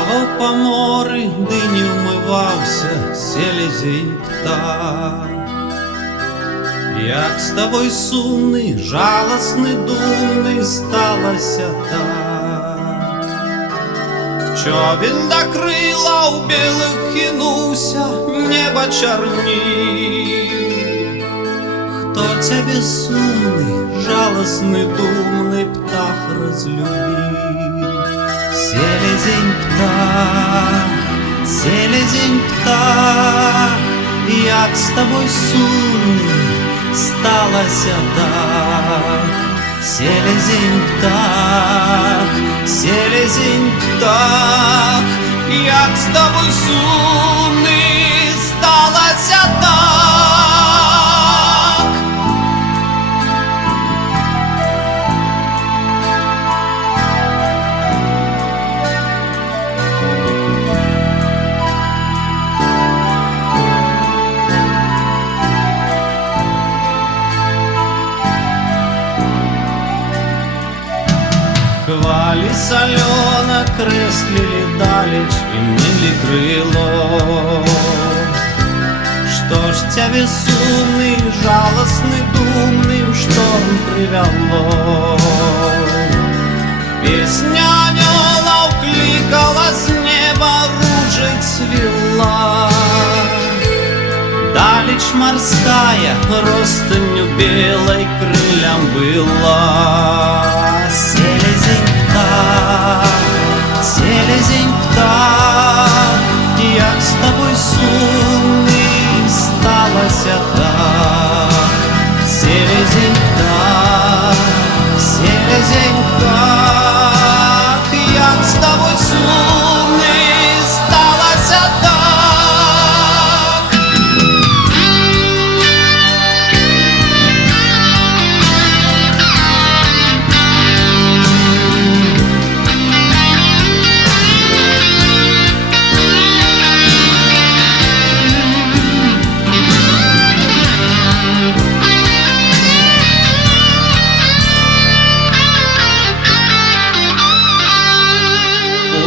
Плавав по морі, дині вмивався, селезень птах. Як з тобою сумний, жалосний, думний, сталося так. Човен до крила у білих хинувся, небо чорнів. Хто тебе сумний, жалостный, думный птах разлюбил? Селезень птах, як з тобой сумний, сталося так. Селезень птах, як з тобой сумний, сталося так. Хвали солено креслили далеч и мыли крыло. Что ж тебя безумный, жалостный, думный в шторм привело? Песня анёла укликала с неба, ружей цвела. Далечь морская, ростынью белой крыльям была. Селезень птах, як з тобой сумний, сталося так. Селезень птах, як з тобой сумний, сталося так.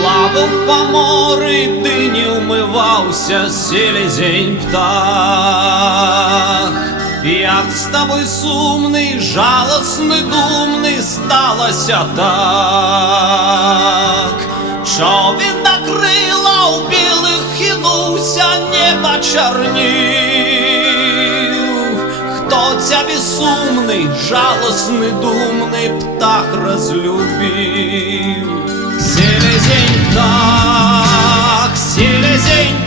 Плавал по морю, дині умивався, селезень птах. Як з тобой сумний, жалостний, думний, сталося так. Човен до крила у білих хинувся, небо чорнів. Хто тебя безумний, жалостный, думный птах разлюбил? Селезень птах, селезень